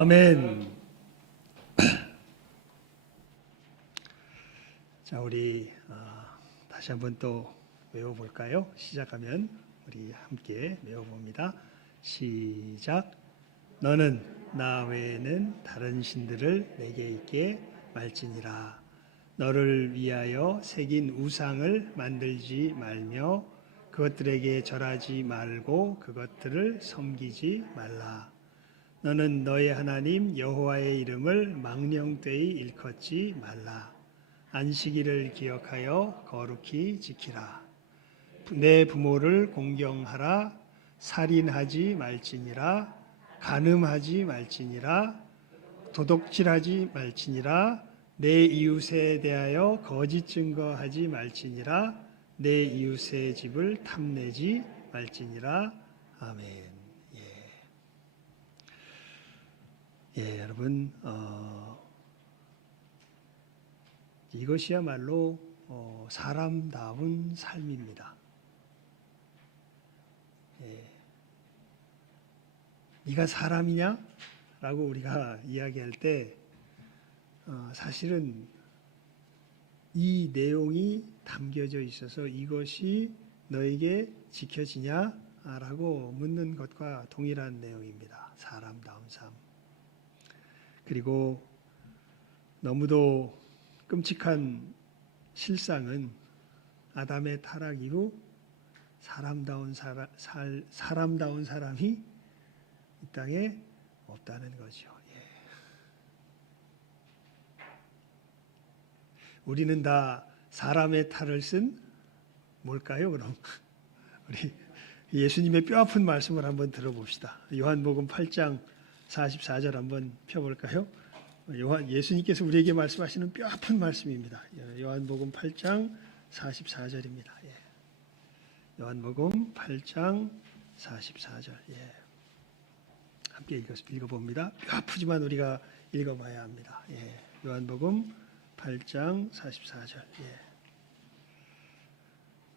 아멘. 자, 우리 다시 한번 또 외워볼까요? 시작하면 우리 함께 외워봅니다. 시작. 너는 나 외에는 다른 신들을 내게 있게 말지니라. 너를 위하여 새긴 우상을 만들지 말며 그것들에게 절하지 말고 그것들을 섬기지 말라. 너는 너의 하나님 여호와의 이름을 망령되이 일컫지 말라. 안식일을 기억하여 거룩히 지키라. 내 부모를 공경하라. 살인하지 말지니라. 간음하지 말지니라. 도둑질하지 말지니라. 내 이웃에 대하여 거짓 증거하지 말지니라. 내 이웃의 집을 탐내지 말지니라. 아멘. 여러분, 이것이야말로 사람다운 삶입니다. 네가 사람이냐? 라고 우리가 이야기할 때 사실은 이 내용이 담겨져 있어서 이것이 너에게 지켜지냐? 라고 묻는 것과 동일한 내용입니다. 사람다운 삶. 그리고 너무도 끔찍한 실상은 아담의 타락 이후 사람다운 사람이 이 땅에 없다는 거죠. 우리는 다 사람의 탈을 쓴 뭘까요? 그럼 우리 예수님의 뼈아픈 말씀을 한번 들어봅시다. 요한복음 8장 44절 한번 펴볼까요? 예수님께서 우리에게 말씀하시는 뼈아픈 말씀입니다. 요한복음 8장 44절입니다. 요한복음 8장 44절. 함께 읽어봅니다. 뼈아프지만 우리가 읽어봐야 합니다. 요한복음 8장 44절.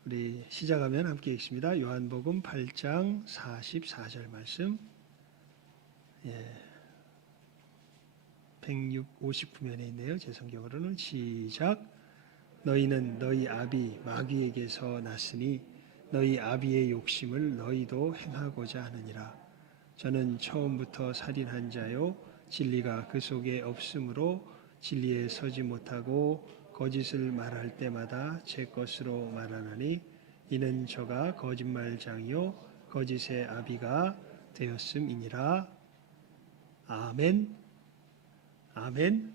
우리 시작하면 함께 읽습니다. 요한복음 8장 44절 말씀. 159면에 있네요. 제 성경으로는. 시작. 너희는 너희 아비 마귀에게서 났으니 너희 아비의 욕심을 너희도 행하고자 하느니라. 저는 처음부터 살인한 자요 진리가 그 속에 없으므로 진리에 서지 못하고 거짓을 말할 때마다 제 것으로 말하나니 이는 저가 거짓말장이요 거짓의 아비가 되었음이니라. 아멘. 아멘.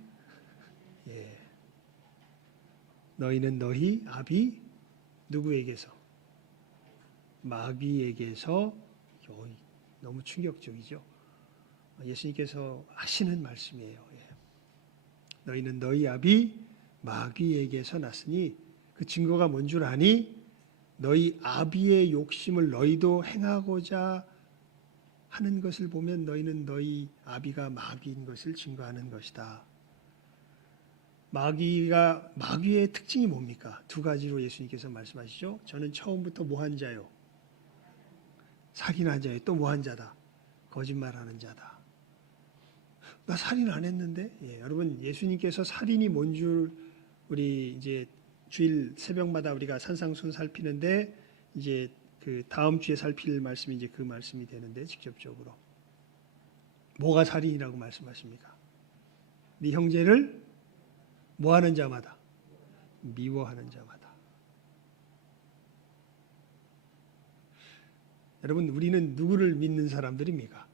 너희는 너희 아비 누구에게서? 마귀에게서. 너무 충격적이죠. 예수님께서 하시는 말씀이에요. 너희는 너희 아비 마귀에게서 났으니 그 증거가 뭔 줄 아니? 너희 아비의 욕심을 너희도 행하고자 하는 것을 보면 너희는 너희 아비가 마귀인 것을 증거하는 것이다. 마귀의 특징이 뭡니까? 두 가지로 예수님께서 말씀하시죠. 저는 처음부터 뭐한 자요? 살인한 자요. 또 뭐한 자다? 거짓말하는 자다. 나 살인 안 했는데? 여러분, 예수님께서 살인이 뭔 줄 우리 이제 주일 새벽마다 우리가 산상순 살피는데 이제 그 다음 주에 살필 말씀이 이제 그 말씀이 되는데 직접적으로 뭐가 살인이라고 말씀하십니까? 네 형제를 뭐하는 자마다 미워하는 자마다. 여러분, 우리는 누구를 믿는 사람들입니까?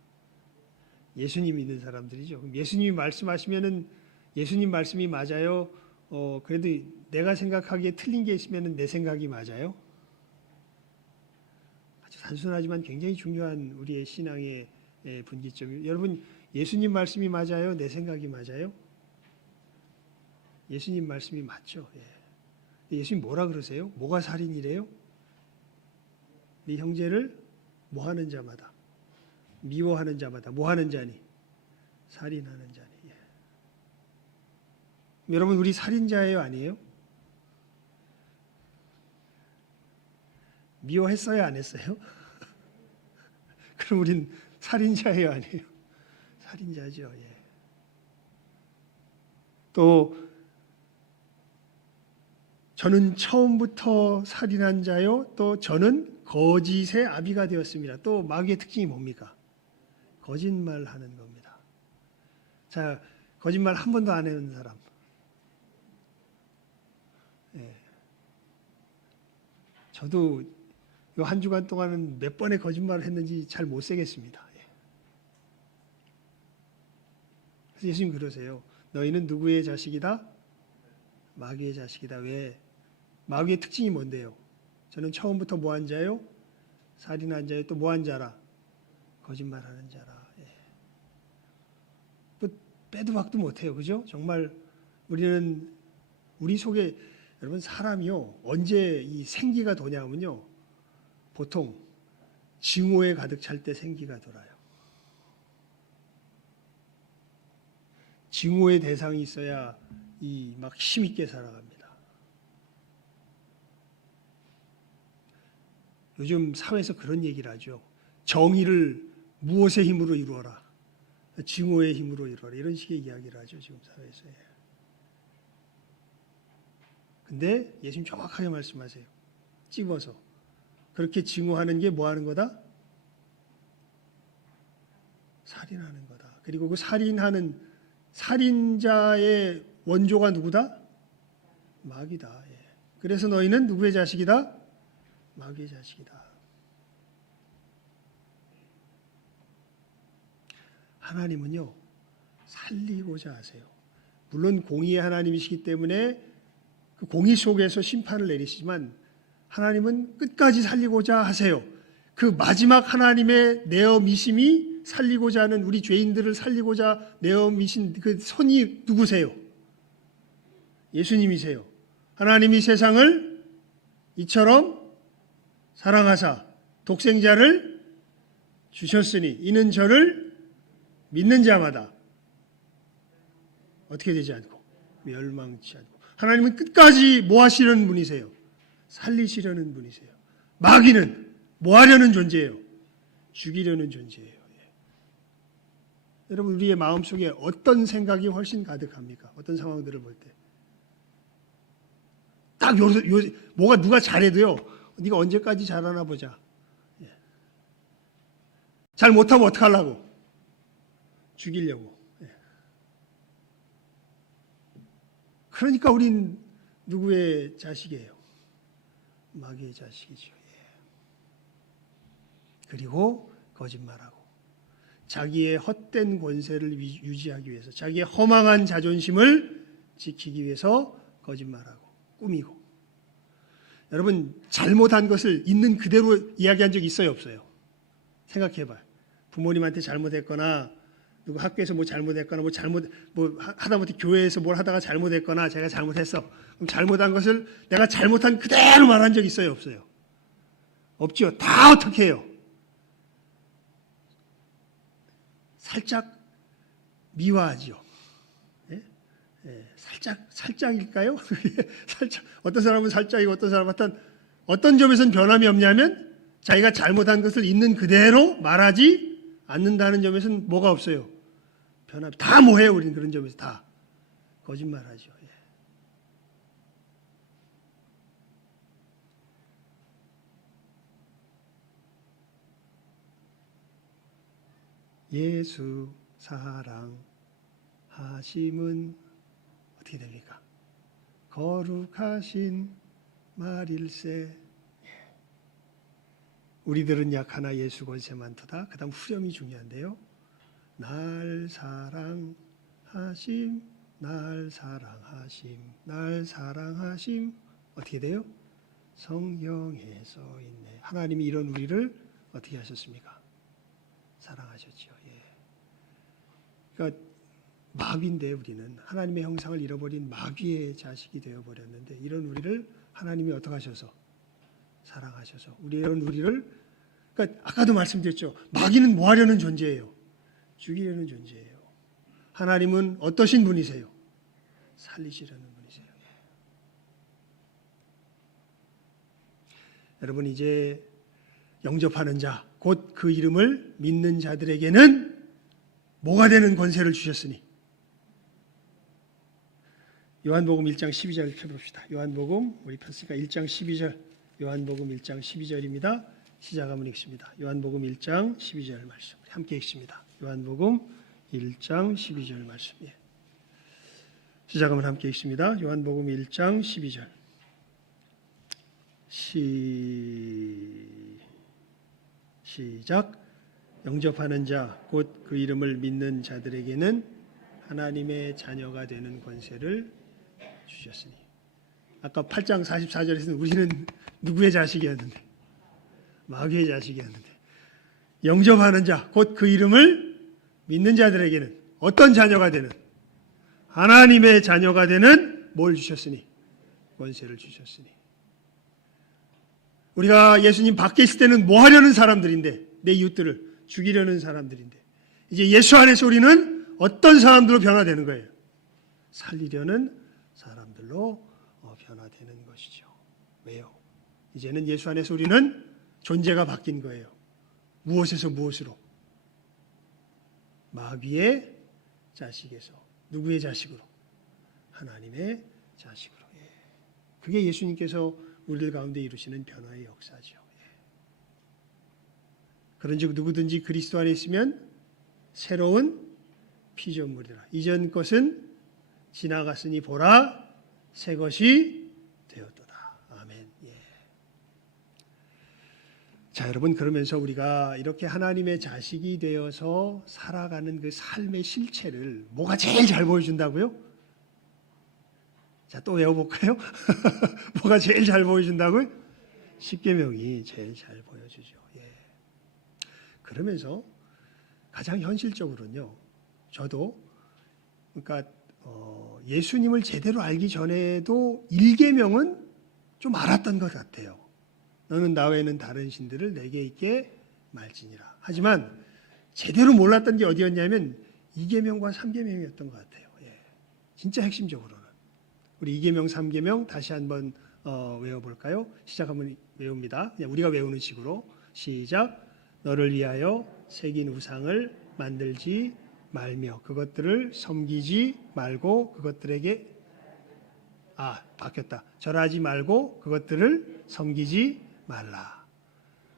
예수님 믿는 사람들이죠. 그럼 예수님이 말씀하시면은 예수님 말씀이 맞아요. 그래도 내가 생각하기에 틀린 게 있으면은 내 생각이 맞아요. 단순하지만 굉장히 중요한 우리의 신앙의 분기점이에요. 여러분, 예수님 말씀이 맞아요? 내 생각이 맞아요? 예수님 말씀이 맞죠. 예수님 뭐라 그러세요? 뭐가 살인이래요? 네 형제를 뭐하는 자마다 미워하는 자마다 뭐하는 자니? 살인하는 자니. 여러분, 우리 살인자예요? 아니에요? 미워했어요? 안 했어요? 그럼 우린 살인자예요? 아니에요? 살인자죠. 예. 또 저는 처음부터 살인한 자요. 또 저는 거짓의 아비가 되었습니다. 또 마귀의 특징이 뭡니까? 거짓말하는 겁니다. 자, 거짓말 한 번도 안 해는 사람. 예. 저도 요 한 주간 동안은 몇 번의 거짓말을 했는지 잘 못 세겠습니다. 예. 그래서 예수님 그러세요. 너희는 누구의 자식이다? 마귀의 자식이다. 왜? 마귀의 특징이 뭔데요? 저는 처음부터 뭐한 자요? 살인한 자요. 또 뭐한 자라? 거짓말하는 자라. 예. 또 빼도 박도 못해요. 그죠? 정말 우리 속에 여러분 사람이요 언제 이 생기가 도냐면요 보통 증오에 가득 찰 때 생기가 돌아요. 증오의 대상이 있어야 이 막 힘있게 살아갑니다. 요즘 사회에서 그런 얘기를 하죠. 정의를 무엇의 힘으로 이루어라? 증오의 힘으로 이루어라. 이런 식의 이야기를 하죠. 지금 사회에서. 근데 예수님 정확하게 말씀하세요. 찍어서. 그렇게 증오하는 게 뭐 하는 거다? 살인하는 거다. 그리고 그 살인자의 원조가 누구다? 마귀다. 예. 그래서 너희는 누구의 자식이다? 마귀의 자식이다. 하나님은요 살리고자 하세요. 물론 공의의 하나님이시기 때문에 그 공의 속에서 심판을 내리시지만 하나님은 끝까지 살리고자 하세요. 그 마지막 하나님의 내어미심이 살리고자 하는 우리 죄인들을 살리고자 내어미신 그 손이 누구세요? 예수님이세요. 하나님이 세상을 이처럼 사랑하사 독생자를 주셨으니 이는 저를 믿는 자마다 어떻게 되지 않고 멸망치 않고. 하나님은 끝까지 뭐 하시려는 분이세요? 살리시려는 분이세요. 마귀는 뭐 하려는 존재예요? 죽이려는 존재예요. 예. 여러분 우리의 마음속에 어떤 생각이 훨씬 가득합니까? 어떤 상황들을 볼 때. 딱 뭐가 누가 잘해도요. 네가 언제까지 잘하나 보자. 예. 잘 못하면 어떡하려고? 죽이려고. 예. 그러니까 우린 누구의 자식이에요? 마귀의 자식이죠. 예. 그리고 거짓말하고 자기의 헛된 권세를 유지하기 위해서 자기의 허망한 자존심을 지키기 위해서 거짓말하고 꾸미고. 여러분 잘못한 것을 있는 그대로 이야기한 적 있어요? 없어요? 생각해봐요. 부모님한테 잘못했거나 누구 학교에서 뭐 잘못했거나 뭐 하다못해 교회에서 뭘 하다가 잘못했거나 제가 잘못했어. 그럼 잘못한 것을 내가 잘못한 그대로 말한 적 있어요? 없어요? 없죠. 다 어떻게 해요? 살짝 미화하죠. 예? 예, 살짝일까요? 살짝. 어떤 사람은 살짝이고 어떤 사람은 어떤 점에서는 변함이 없냐면 자기가 잘못한 것을 있는 그대로 말하지 않는다는 점에서는 뭐가 없어요? 변함이. 다 뭐해요? 우리는 그런 점에서 다 거짓말하죠. 예수 사랑하심은 어떻게 됩니까? 거룩하신 말일세. 우리들은 약하나 예수 권세 많도다. 그 다음 후렴이 중요한데요. 날 사랑하심, 날 사랑하심, 날 사랑하심. 어떻게 돼요? 성경에 써 있네. 하나님이 이런 우리를 어떻게 하셨습니까? 사랑하셨죠. 예. 그러니까 마귀인데 우리는 하나님의 형상을 잃어버린 마귀의 자식이 되어버렸는데 이런 우리를 하나님이 어떻게 하셔서 사랑하셔서 이런 우리를 그러니까 아까도 말씀드렸죠. 마귀는 뭐 하려는 존재예요? 죽이려는 존재예요. 하나님은 어떠신 분이세요? 살리시려는 분이세요. 예. 여러분 이제 영접하는 자, 곧 그 이름을 믿는 자들에게는 뭐가 되는 권세를 주셨으니. 요한복음 1장 12절 펴봅시다. 요한복음 우리 폈으니까 1장 12절. 요한복음 1장 12절입니다. 시작하면 읽습니다. 요한복음 1장 12절 말씀. 함께 읽습니다. 요한복음 1장 12절 말씀. 예. 시작하면 함께 읽습니다. 요한복음 1장 12절. 시작. 영접하는 자 곧 그 이름을 믿는 자들에게는 하나님의 자녀가 되는 권세를 주셨으니. 아까 8장 44절에서는 우리는 누구의 자식이었는데? 마귀의 자식이었는데. 영접하는 자 곧 그 이름을 믿는 자들에게는 어떤 자녀가 되는? 하나님의 자녀가 되는 뭘 주셨으니? 권세를 주셨으니. 우리가 예수님 밖에 있을 때는 뭐 하려는 사람들인데, 내 이웃들을 죽이려는 사람들인데, 이제 예수 안에서 우리는 어떤 사람들로 변화되는 거예요? 살리려는 사람들로 변화되는 것이죠. 왜요? 이제는 예수 안에서 우리는 존재가 바뀐 거예요. 무엇에서 무엇으로? 마귀의 자식에서 누구의 자식으로? 하나님의 자식으로. 예. 그게 예수님께서 우리들 가운데 이루시는 변화의 역사죠. 예. 그런즉 누구든지 그리스도 안에 있으면 새로운 피조물이라. 이전 것은 지나갔으니 보라 새 것이 되었도다. 아멘. 예. 자, 여러분, 그러면서 우리가 이렇게 하나님의 자식이 되어서 살아가는 그 삶의 실체를 뭐가 제일 잘 보여준다고요? 자, 또 외워볼까요? 뭐가 제일 잘 보여준다고요? 십계명이 제일 잘 보여주죠. 예. 그러면서 가장 현실적으로는요, 저도 그러니까 예수님을 제대로 알기 전에도 1계명은 좀 알았던 것 같아요. 너는 나 외에는 다른 신들을 내게 있게 말지니라. 하지만 제대로 몰랐던 게 어디였냐면 2계명과 3계명이었던 것 같아요. 예. 진짜 핵심적으로는. 우리 2계명, 3계명 다시 한번 외워볼까요? 시작하면 외웁니다. 그냥 우리가 외우는 식으로. 시작. 너를 위하여 새긴 우상을 만들지 말며 그것들을 섬기지 말고 그것들에게 바뀌었다. 절하지 말고 그것들을 섬기지 말라.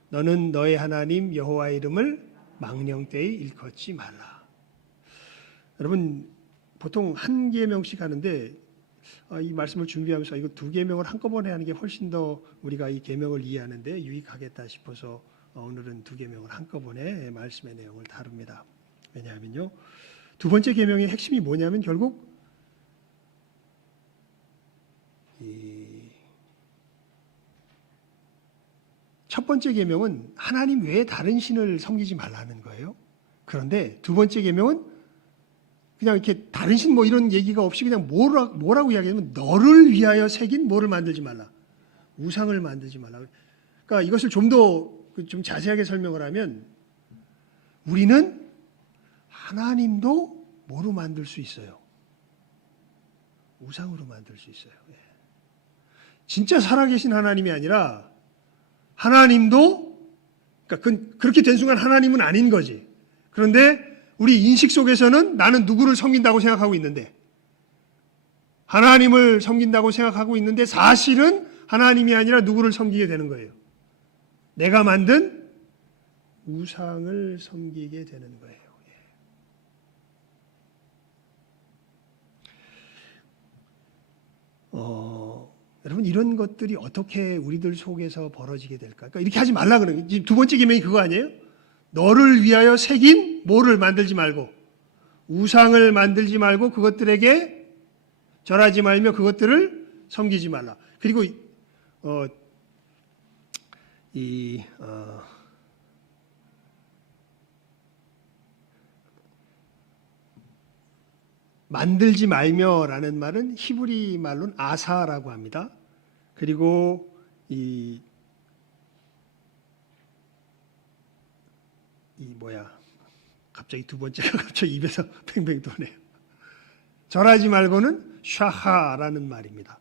너는 너의 하나님 여호와의 이름을 망령되이 일컫지 말라. 여러분 보통 한 계명씩 하는데 이 말씀을 준비하면서 이거 2계명을 한꺼번에 하는 게 훨씬 더 우리가 이 계명을 이해하는데 유익하겠다 싶어서 오늘은 2계명을 한꺼번에 말씀의 내용을 다룹니다. 왜냐하면요, 2번째 계명의 핵심이 뭐냐면 결국 첫 번째 계명은 하나님 외에 다른 신을 섬기지 말라는 거예요. 그런데 2번째 계명은 그냥 이렇게 다른 신 뭐 이런 얘기가 없이 그냥 뭐라고 이야기하냐면 너를 위하여 새긴 뭐를 만들지 말라. 우상을 만들지 말라. 그러니까 이것을 좀 더 좀 자세하게 설명을 하면 우리는 하나님도 뭐로 만들 수 있어요? 우상으로 만들 수 있어요. 예. 진짜 살아계신 하나님이 아니라 하나님도 그러니까 그렇게 된 순간 하나님은 아닌 거지. 그런데 우리 인식 속에서는 나는 누구를 섬긴다고 생각하고 있는데 하나님을 섬긴다고 생각하고 있는데 사실은 하나님이 아니라 누구를 섬기게 되는 거예요. 내가 만든 우상을 섬기게 되는 거예요. 여러분 이런 것들이 어떻게 우리들 속에서 벌어지게 될까? 그러니까 이렇게 하지 말라 그러는 거예요. 2번째 계명이 그거 아니에요? 너를 위하여 새긴 뭐를 만들지 말고 우상을 만들지 말고 그것들에게 절하지 말며 그것들을 섬기지 말라. 그리고 만들지 말며라는 말은 히브리 말로는 아사라고 합니다. 그리고 갑자기 2번째가 갑자기 입에서 팽팽 도네요. 절하지 말고는 샤하라는 말입니다.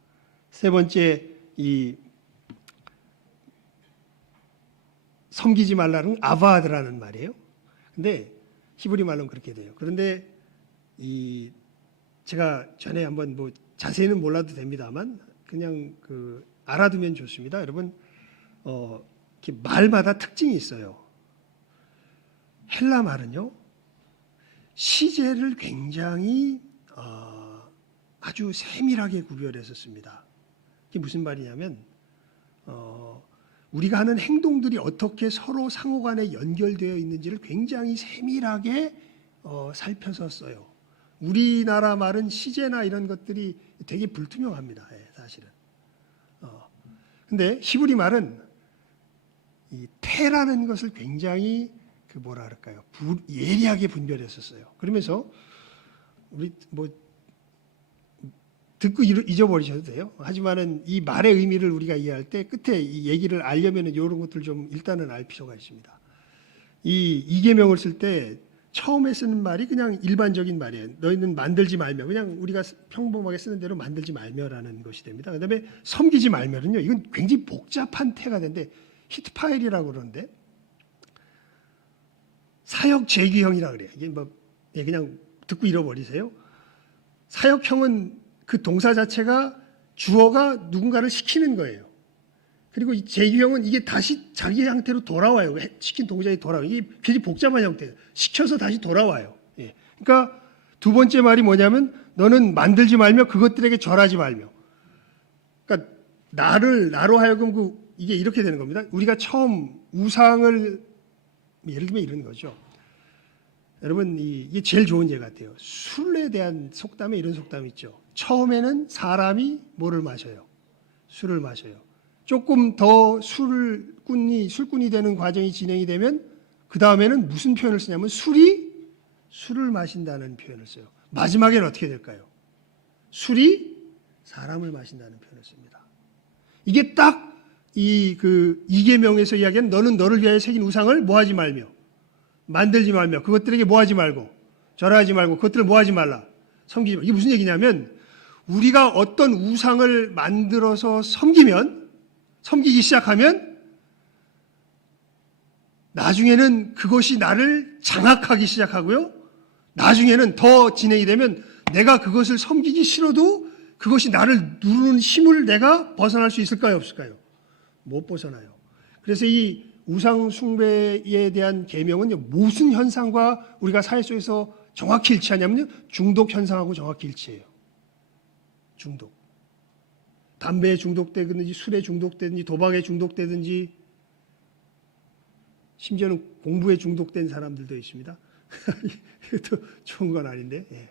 3번째 섬기지 말라는 아바드라는 말이에요. 근데 히브리 말로는 그렇게 돼요. 그런데 이 제가 전에 한번 뭐 자세히는 몰라도 됩니다만 그냥 그 알아두면 좋습니다. 여러분 이렇게 말마다 특징이 있어요. 헬라 말은요 시제를 굉장히 아주 세밀하게 구별해서 씁니다. 이게 무슨 말이냐면 우리가 하는 행동들이 어떻게 서로 상호간에 연결되어 있는지를 굉장히 세밀하게 살펴서 써요. 우리나라 말은 시제나 이런 것들이 되게 불투명합니다. 사실은. 근데 히브리 말은 이 태라는 것을 굉장히 그 뭐라 그럴까요? 예리하게 분별했었어요. 그러면서 우리 뭐 듣고 잊어버리셔도 돼요. 하지만은 이 말의 의미를 우리가 이해할 때 끝에 이 얘기를 알려면은 이런 것들 좀 일단은 알 필요가 있습니다. 이 이계명을 쓸 때 처음에 쓰는 말이 그냥 일반적인 말이에요. 너희는 만들지 말며, 그냥 우리가 평범하게 쓰는 대로 만들지 말며라는 것이 됩니다. 그다음에 섬기지 말며는요, 이건 굉장히 복잡한 태가 되는데 히트파일이라고 그러는데 사역 제기형이라 그래요. 이게 뭐 그냥 듣고 잃어버리세요. 사역형은 그 동사 자체가 주어가 누군가를 시키는 거예요. 그리고 이 제기형은 이게 다시 자기 형태로 돌아와요. 시킨 동작이 돌아와요. 이게 굉장히 복잡한 형태예요. 시켜서 다시 돌아와요. 예. 그러니까 두 번째 말이 뭐냐면 너는 만들지 말며 그것들에게 절하지 말며. 그러니까 나로 하여금 이게 이렇게 되는 겁니다. 우리가 처음 우상을 예를 들면 이런 거죠. 여러분 이게 제일 좋은 예 같아요. 술에 대한 속담에 이런 속담이 있죠. 처음에는 사람이 뭐를 마셔요? 술을 마셔요. 조금 더 술꾼이 되는 과정이 진행이 되면 그 다음에는 무슨 표현을 쓰냐면 술을 마신다는 표현을 써요. 마지막에는 어떻게 될까요? 술이 사람을 마신다는 표현을 씁니다. 이게 딱 이계명에서 이야기하는 너는 너를 위하여 새긴 우상을 뭐하지 말며 만들지 말며 그것들에게 뭐하지 말고 절하지 말고 그것들을 뭐하지 말라 섬기지 말라. 이게 무슨 얘기냐면 우리가 어떤 우상을 만들어서 섬기기 시작하면 나중에는 그것이 나를 장악하기 시작하고요. 나중에는 더 진행이 되면 내가 그것을 섬기기 싫어도 그것이 나를 누르는 힘을 내가 벗어날 수 있을까요? 없을까요? 못 벗어나요. 그래서 이 우상 숭배에 대한 계명은요, 무슨 현상과 우리가 사회 속에서 정확히 일치하냐면요, 중독 현상하고 정확히 일치해요. 중독. 담배에 중독되든지 술에 중독되든지 도박에 중독되든지 심지어는 공부에 중독된 사람들도 있습니다. 이것도 좋은 건 아닌데. 예.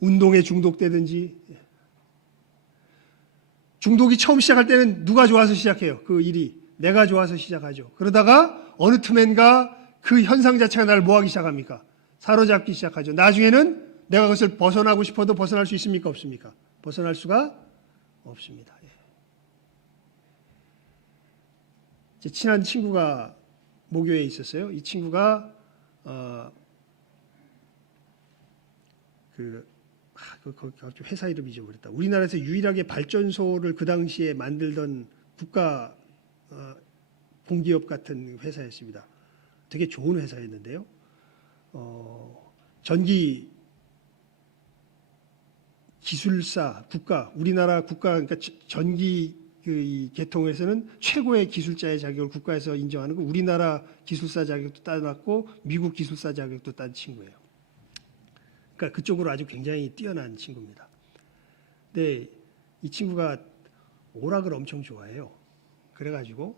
운동에 중독되든지. 예. 중독이 처음 시작할 때는 누가 좋아서 시작해요? 그 일이. 내가 좋아서 시작하죠. 그러다가 어느 틈엔가 그 현상 자체가 나를 뭐하기 시작합니까? 사로잡기 시작하죠. 나중에는 내가 그것을 벗어나고 싶어도 벗어날 수 있습니까? 없습니까? 벗어날 수가 없습니다. 예. 제 친한 친구가 모교에 있었어요. 이 친구가 회사 이름 잊어버렸다. 우리나라에서 유일하게 발전소를 그 당시에 만들던 국가 공기업 같은 회사였습니다. 되게 좋은 회사였는데요. 전기 기술사 우리나라 국가 그러니까 전기 계통에서는 최고의 기술자의 자격을 국가에서 인정하는 거 우리나라 기술사 자격도 따놨고 미국 기술사 자격도 딴 친구예요. 그러니까 그쪽으로 아주 굉장히 뛰어난 친구입니다. 근데 이 친구가 오락을 엄청 좋아해요. 그래가지고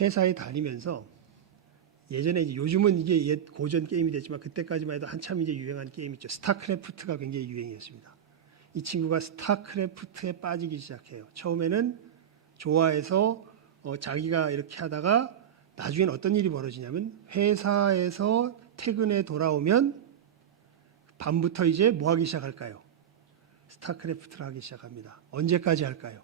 회사에 다니면서 예전에 요즘은 이게 옛 고전 게임이 됐지만 그때까지만 해도 한참 이제 유행한 게임 있죠. 스타크래프트가 굉장히 유행이었습니다. 이 친구가 스타크래프트에 빠지기 시작해요. 처음에는 좋아해서 자기가 이렇게 하다가 나중엔 어떤 일이 벌어지냐면 회사에서 퇴근에 돌아오면 밤부터 이제 뭐 하기 시작할까요? 스타크래프트를 하기 시작합니다. 언제까지 할까요?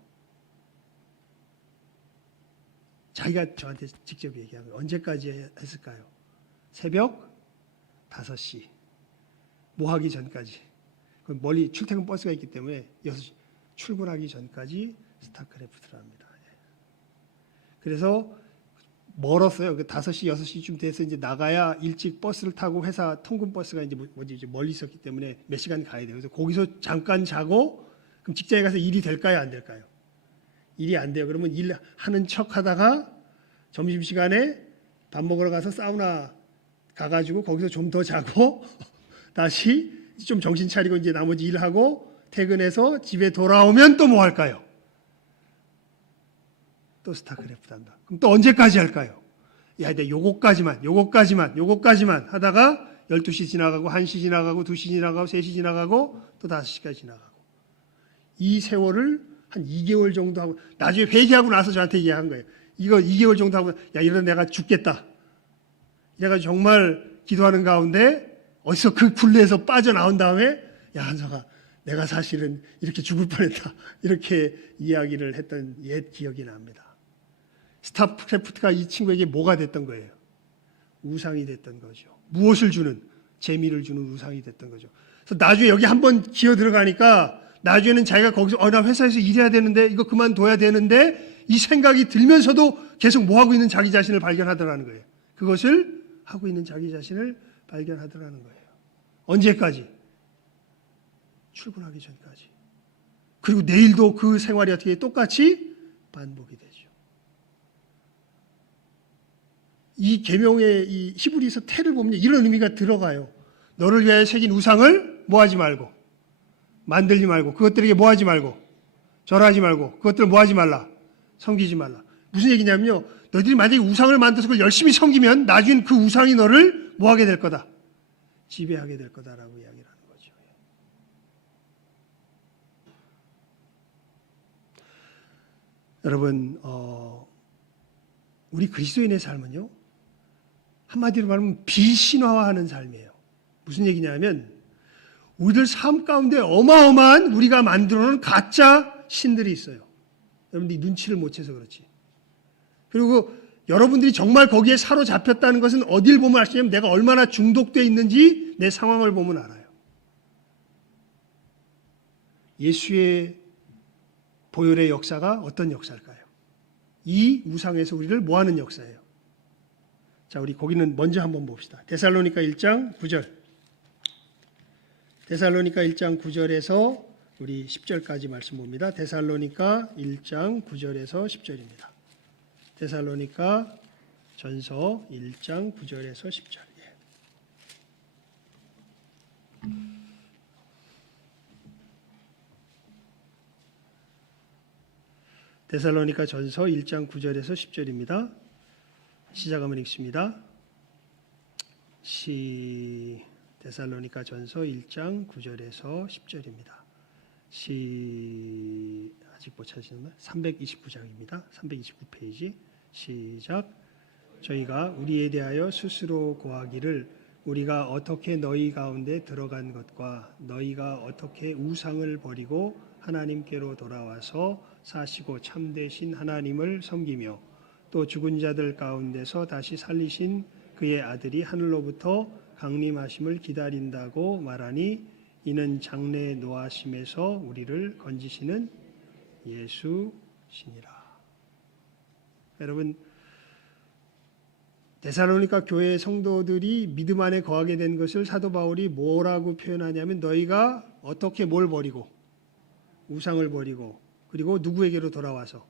자기가 저한테 직접 얘기하면 언제까지 했을까요? 새벽 5시 뭐 하기 전까지. 멀리 출퇴근 버스가 있기 때문에 6시 출근하기 전까지 스타크래프트를 합니다. 그래서 멀었어요. 그 5시, 6시쯤 돼서 이제 나가야 일찍 버스를 타고 회사 통근 버스가 이제 이제 멀리 있었기 때문에 몇 시간 가야 돼요. 그래서 거기서 잠깐 자고 그럼 직장에 가서 일이 될까요, 안 될까요? 일이 안 돼요. 그러면 일하는 척 하다가 점심시간에 밥 먹으러 가서 사우나 가가지고 거기서 좀 더 자고 다시 좀 정신 차리고 이제 나머지 일하고 퇴근해서 집에 돌아오면 또 뭐 할까요? 또 스타크래프트 한다. 그럼 또 언제까지 할까요? 야, 근데 요거까지만 하다가 12시 지나가고 1시 지나가고 2시 지나가고 3시 지나가고 또 5시까지 지나가고 이 세월을 한 2개월 정도 하고 나중에 회개하고 나서 저한테 얘기한 거예요. 이거 2개월 정도 하고 야, 이러다 내가 죽겠다. 이래가지고 정말 기도하는 가운데 어디서 그 굴레에서 빠져나온 다음에 야, 한석아, 내가 사실은 이렇게 죽을 뻔했다. 이렇게 이야기를 했던 옛 기억이 납니다. 스타크래프트가 이 친구에게 뭐가 됐던 거예요? 우상이 됐던 거죠. 무엇을 주는? 재미를 주는 우상이 됐던 거죠. 그래서 나중에 여기 한번 기어 들어가니까 나중에는 자기가 거기서 나 회사에서 일해야 되는데 이거 그만둬야 되는데 이 생각이 들면서도 계속 뭐 하고 있는 자기 자신을 발견하더라는 거예요. 그것을 하고 있는 자기 자신을 발견하더라는 거예요. 언제까지? 출근하기 전까지. 그리고 내일도 그 생활이 어떻게 똑같이 반복이 되죠. 이 계명의 이 히브리서 태를 보면 이런 의미가 들어가요. 너를 위하여 새긴 우상을 뭐하지 말고 만들지 말고 그것들에게 뭐하지 말고 절하지 말고 그것들을 뭐하지 말라 섬기지 말라. 무슨 얘기냐면요. 너희들이 만약에 우상을 만들어서 그걸 열심히 섬기면 나중엔 그 우상이 너를 뭐하게 될 거다. 지배하게 될 거다라고 이야기를 하는 거죠. 여러분 우리 그리스도인의 삶은요. 한마디로 말하면 비신화화하는 삶이에요. 무슨 얘기냐면 우리들 삶 가운데 어마어마한 우리가 만들어놓은 가짜 신들이 있어요. 여러분들이 눈치를 못 채서 그렇지. 그리고 여러분들이 정말 거기에 사로잡혔다는 것은 어딜 보면 알 수 있냐면 내가 얼마나 중독되어 있는지 내 상황을 보면 알아요. 예수의 보혈의 역사가 어떤 역사일까요? 이 우상에서 우리를 뭐하는 역사예요? 자, 우리 거기는 먼저 한번 봅시다. 데살로니가 1장 9절. 데살로니가 1장 9절에서 우리 10절까지 말씀 봅니다. 데살로니가 1장 9절에서 10절입니다. 데살로니가 전서 1장 9절에서 10절. 데살로니가 전서 1장 9절에서 10절입니다. 시작하면 읽습니다. 데살로니가 전서 1장 9절에서 10절입니다. 아직 못 찾으셨나요? 329장입니다. 329페이지. 시작. 저희가 우리에 대하여 스스로 고하기를 우리가 어떻게 너희 가운데 들어간 것과 너희가 어떻게 우상을 버리고 하나님께로 돌아와서 사시고 참되신 하나님을 섬기며 또 죽은 자들 가운데서 다시 살리신 그의 아들이 하늘로부터 강림하심을 기다린다고 말하니 이는 장래 노하심에서 우리를 건지시는 예수시니라. 여러분, 데살로니가 교회의 성도들이 믿음 안에 거하게 된 것을 사도 바울이 뭐라고 표현하냐면 너희가 어떻게 뭘 버리고 우상을 버리고 그리고 누구에게로 돌아와서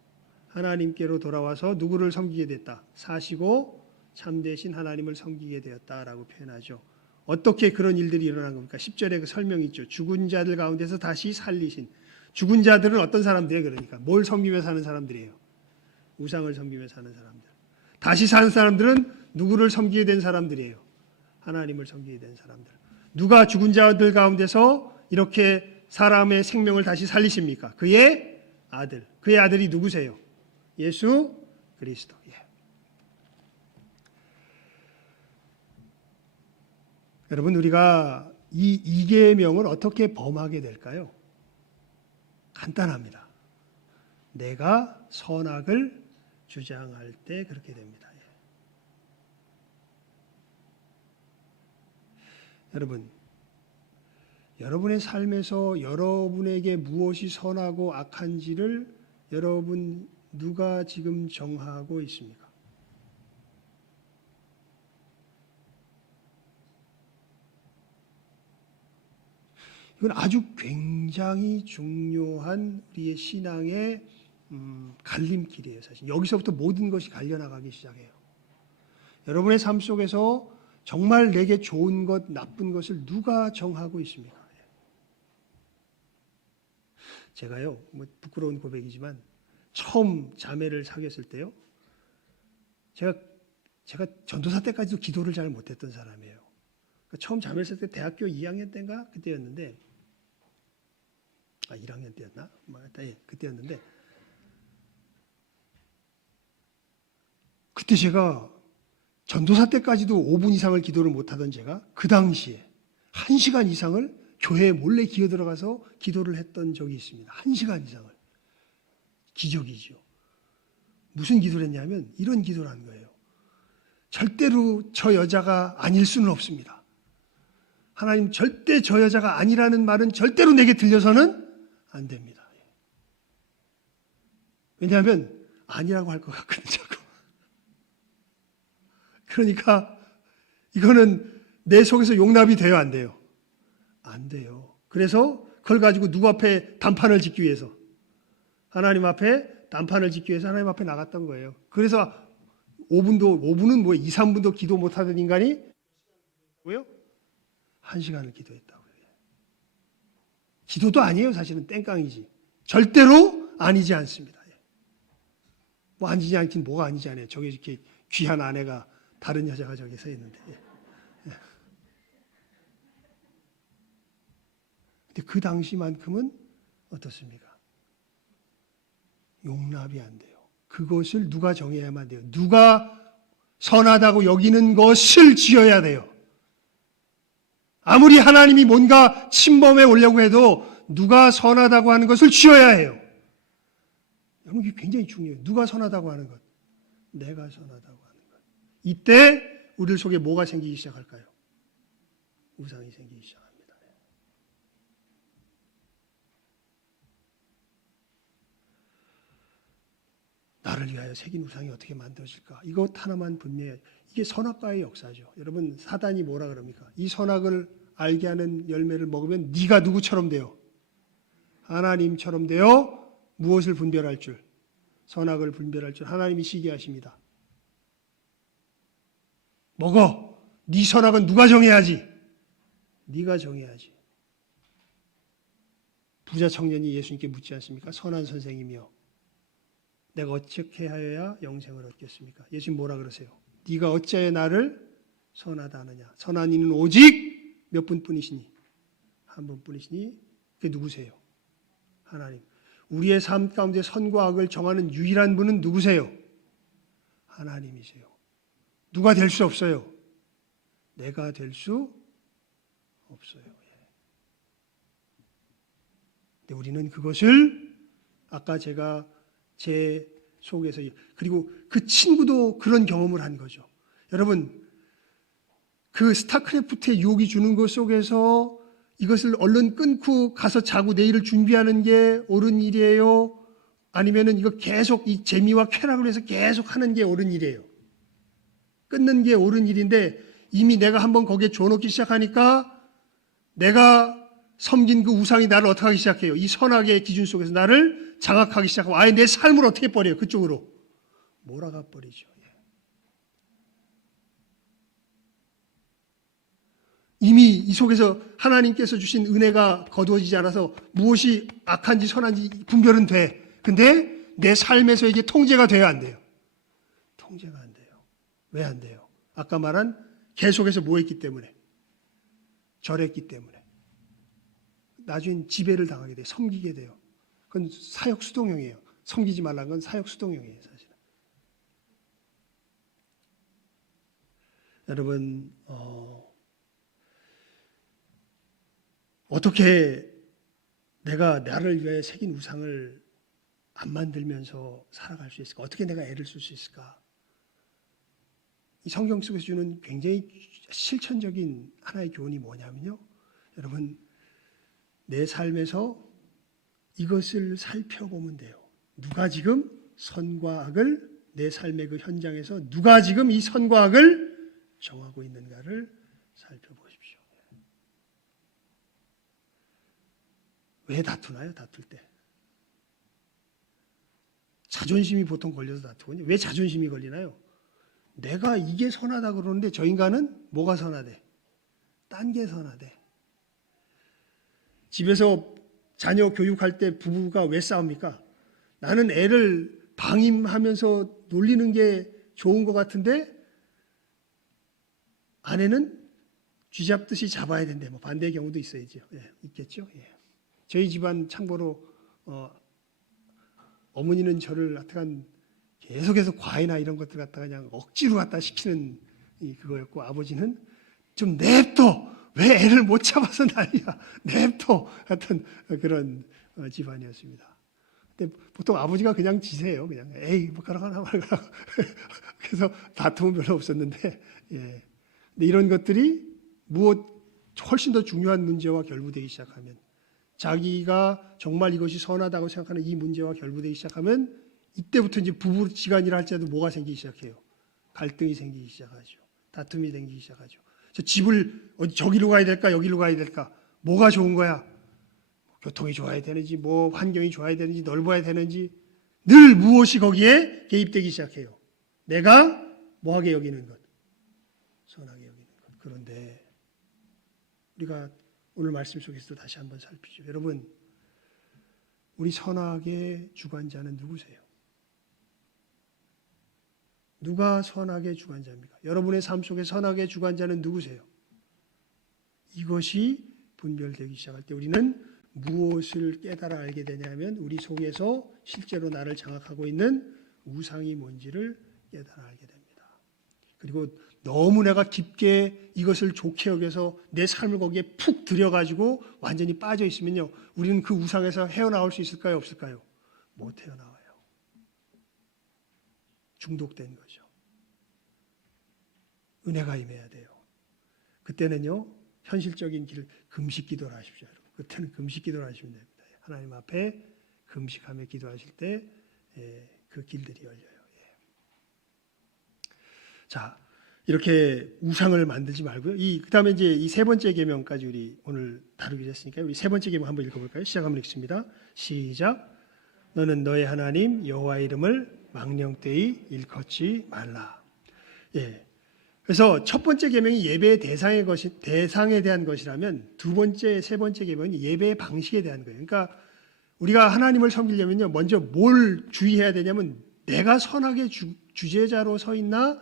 하나님께로 돌아와서 누구를 섬기게 됐다. 사시고 참되신 하나님을 섬기게 되었다라고 표현하죠. 어떻게 그런 일들이 일어난 겁니까? 10절에 그 설명이 있죠. 죽은 자들 가운데서 다시 살리신. 죽은 자들은 어떤 사람들이에요? 그러니까 뭘 섬기며 사는 사람들이에요? 우상을 섬기며 사는 사람들. 다시 사는 사람들은 누구를 섬기게 된 사람들이에요? 하나님을 섬기게 된 사람들. 누가 죽은 자들 가운데서 이렇게 사람의 생명을 다시 살리십니까? 그의 아들. 그의 아들이 누구세요? 예수 그리스도. 예. 여러분, 우리가 이 계명을 어떻게 범하게 될까요? 간단합니다. 내가 선악을 주장할 때 그렇게 됩니다. 예. 여러분, 여러분의 삶에서 여러분에게 무엇이 선하고 악한지를 여러분 누가 지금 정하고 있습니까? 이건 아주 굉장히 중요한 우리의 신앙의 갈림길이에요. 사실 여기서부터 모든 것이 갈려나가기 시작해요. 여러분의 삶 속에서 정말 내게 좋은 것, 나쁜 것을 누가 정하고 있습니까? 제가요, 뭐 부끄러운 고백이지만 처음 자매를 사귀었을 때요, 제가 전도사 때까지도 기도를 잘 못했던 사람이에요. 그러니까 처음 자매를 살 때 대학교 2학년 때인가 그때였는데, 1학년 때였나? 그때였는데, 그때 제가 전도사 때까지도 5분 이상을 기도를 못하던 제가 그 당시에 1시간 이상을 교회에 몰래 기어 들어가서 기도를 했던 적이 있습니다. 1시간 이상을. 기적이죠. 무슨 기도를 했냐면 이런 기도를 한 거예요. 절대로 저 여자가 아닐 수는 없습니다. 하나님, 절대 저 여자가 아니라는 말은 절대로 내게 들려서는 안 됩니다. 왜냐하면 아니라고 할 것 같거든요. 자꾸. 그러니까 이거는 내 속에서 용납이 돼요, 안 돼요? 안 돼요. 그래서 그걸 가지고 누구 앞에 단판을 짓기 위해서, 하나님 앞에 단판을 짓기 위해서 하나님 앞에 나갔던 거예요. 그래서 5분은 뭐 2, 3분도 기도 못하던 인간이 뭐요? 1시간을 기도했다고요. 기도도 아니에요. 사실은 땡깡이지. 절대로 아니지 않습니다. 뭐 아니지 않긴 뭐가 아니지 않아요. 저기 이렇게 귀한 아내가, 다른 여자가 저기 서 있는데. 근데 그 당시만큼은 어떻습니까? 용납이 안 돼요. 그것을 누가 정해야만 돼요. 누가 선하다고 여기는 것을 지어야 돼요. 아무리 하나님이 뭔가 침범해 오려고 해도 누가 선하다고 하는 것을 지어야 해요. 여러분, 이게 굉장히 중요해요. 누가 선하다고 하는 것. 내가 선하다고 하는 것. 이때 우리 속에 뭐가 생기기 시작할까요? 우상이 생기기 시작합니다. 나를 위하여 새긴 우상이 어떻게 만들어질까? 이것 하나만 분명해요. 이게 선악과의 역사죠. 여러분, 사단이 뭐라 그럽니까? 이 선악을 알게 하는 열매를 먹으면 네가 누구처럼 돼요? 하나님처럼 되어 무엇을 분별할 줄? 선악을 분별할 줄 하나님이 시게 하십니다. 먹어. 네 선악은 누가 정해야지? 네가 정해야지. 부자 청년이 예수님께 묻지 않습니까? 선한 선생이며 내가 어떻게 하여야 영생을 얻겠습니까? 예수님 뭐라 그러세요? 네가 어찌하여 나를 선하다 하느냐? 선한 이는 오직 몇 분뿐이시니? 한 분뿐이시니? 그게 누구세요? 하나님. 우리의 삶 가운데 선과 악을 정하는 유일한 분은 누구세요? 하나님이세요. 누가 될 수 없어요. 내가 될 수 없어요. 근데 우리는 그것을 아까 제가 제 속에서, 그리고 그 친구도 그런 경험을 한 거죠. 여러분, 그 스타크래프트의 유혹이 주는 것 속에서 이것을 얼른 끊고 가서 자고 내일을 준비하는 게 옳은 일이에요? 아니면은 이거 계속 이 재미와 쾌락을 위해서 계속 하는 게 옳은 일이에요? 끊는 게 옳은 일인데 이미 내가 한번 거기에 줘놓기 시작하니까 내가 섬긴 그 우상이 나를 어떻게 하기 시작해요? 이 선악의 기준 속에서 나를 장악하기 시작하고 아예 내 삶을 어떻게 버려요? 그쪽으로 몰아가 버리죠. 이미 이 속에서 하나님께서 주신 은혜가 거두어지지 않아서 무엇이 악한지 선한지 분별은 돼. 근데 내 삶에서 이게 통제가 돼야 안 돼요. 통제가 안 돼요. 왜 안 돼요? 아까 말한 계속해서 뭐 했기 때문에? 절했기 때문에. 나중엔 지배를 당하게 돼요. 섬기게 돼요. 그건 사역수동형이에요. 섬기지 말라는 건 사역수동형이에요. 사실은. 여러분, 어떻게 내가 나를 위해 새긴 우상을 안 만들면서 살아갈 수 있을까? 어떻게 내가 애를 쓸 수 있을까? 이 성경 속에서 주는 굉장히 실천적인 하나의 교훈이 뭐냐면요. 여러분, 내 삶에서 이것을 살펴보면 돼요. 누가 지금 선과 악을 내 삶의 그 현장에서 누가 지금 이 선과 악을 정하고 있는가를 살펴보십시오. 왜 다투나요? 다툴 때. 자존심이 보통 걸려서 다투거든요. 왜 자존심이 걸리나요? 내가 이게 선하다 그러는데 저 인간은 뭐가 선하대? 딴 게 선하대. 집에서 자녀 교육할 때 부부가 왜 싸웁니까? 나는 애를 방임하면서 놀리는 게 좋은 것 같은데 아내는 쥐잡듯이 잡아야 된대. 뭐 반대의 경우도 있어야죠. 예, 있겠죠. 예. 저희 집안 참고로 어머니는 저를 하여간 계속해서 과외나 이런 것들 갖다가 그냥 억지로 갖다 시키는 그거였고, 아버지는 좀 냅둬. 왜 애를 못 잡아서 난리야. 냅둬. 같은 그런 집안이었습니다. 근데 보통 아버지가 그냥 지세요. 그냥 에이 뭐 가라가나 말가라. 그래서 다툼은 별로 없었는데, 예. 근데 이런 것들이 훨씬 더 중요한 문제와 결부되기 시작하면, 자기가 정말 이것이 선하다고 생각하는 이 문제와 결부되기 시작하면, 이때부터 이제 부부 시간이라 할지라도 뭐가 생기기 시작해요? 갈등이 생기기 시작하죠. 다툼이 생기기 시작하죠. 저 집을 저기로 가야 될까 여기로 가야 될까? 뭐가 좋은 거야? 교통이 좋아야 되는지 뭐 환경이 좋아야 되는지 넓어야 되는지 늘 무엇이 거기에 개입되기 시작해요. 내가 뭐하게 여기는 것, 선하게 여기는 것. 그런데 우리가 오늘 말씀 속에서도 다시 한번 살피죠. 여러분, 우리 선하게 주관자는 누구세요? 누가 선하게 주관자입니까? 여러분의 삶 속에 선하게 주관자는 누구세요? 이것이 분별되기 시작할 때 우리는 무엇을 깨달아 알게 되냐면, 우리 속에서 실제로 나를 장악하고 있는 우상이 뭔지를 깨달아 알게 됩니다. 그리고 너무 내가 깊게 이것을 좋게 여겨서 내 삶을 거기에 푹 들여가지고 완전히 빠져 있으면요, 우리는 그 우상에서 헤어나올 수 있을까요? 없을까요? 못 헤어나와요. 중독된 거죠. 은혜가 임해야 돼요. 그때는요, 현실적인 길, 금식 기도를 하십시오. 여러분. 그때는 금식 기도를 하시면 됩니다. 하나님 앞에 금식하며 기도하실 때 그 길들이 열려요. 자, 이렇게 우상을 만들지 말고요. 그다음에 이제 이 세 번째 계명까지 우리 오늘 다루기로 했으니까 우리 세 번째 계명 한번 읽어볼까요? 시작 한번 읽습니다. 시작. 너는 너의 하나님 여호와의 이름을 망령되이 일컫지 말라. 예. 그래서 첫 번째 계명이 예배의 대상에 대한 것이라면, 두 번째, 세 번째 계명은 예배의 방식에 대한 거예요. 그러니까 우리가 하나님을 섬기려면요, 먼저 뭘 주의해야 되냐면, 내가 선하게 주제자로 서 있나,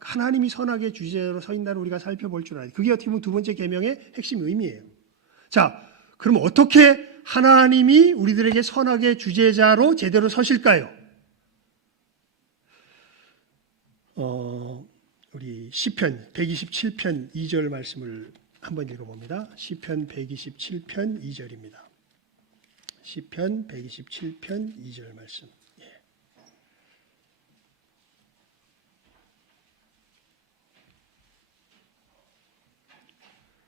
하나님이 선하게 주제자로 서 있나를 우리가 살펴볼 줄 알아야 돼요. 그게 어떻게 보면 두 번째 계명의 핵심 의미예요. 자, 그럼 어떻게 하나님이 우리들에게 선하게 주제자로 제대로 서실까요? 우리 시편 127편 2절 말씀을 한번 읽어봅니다. 시편 127편 2절입니다. 시편 127편 2절 말씀.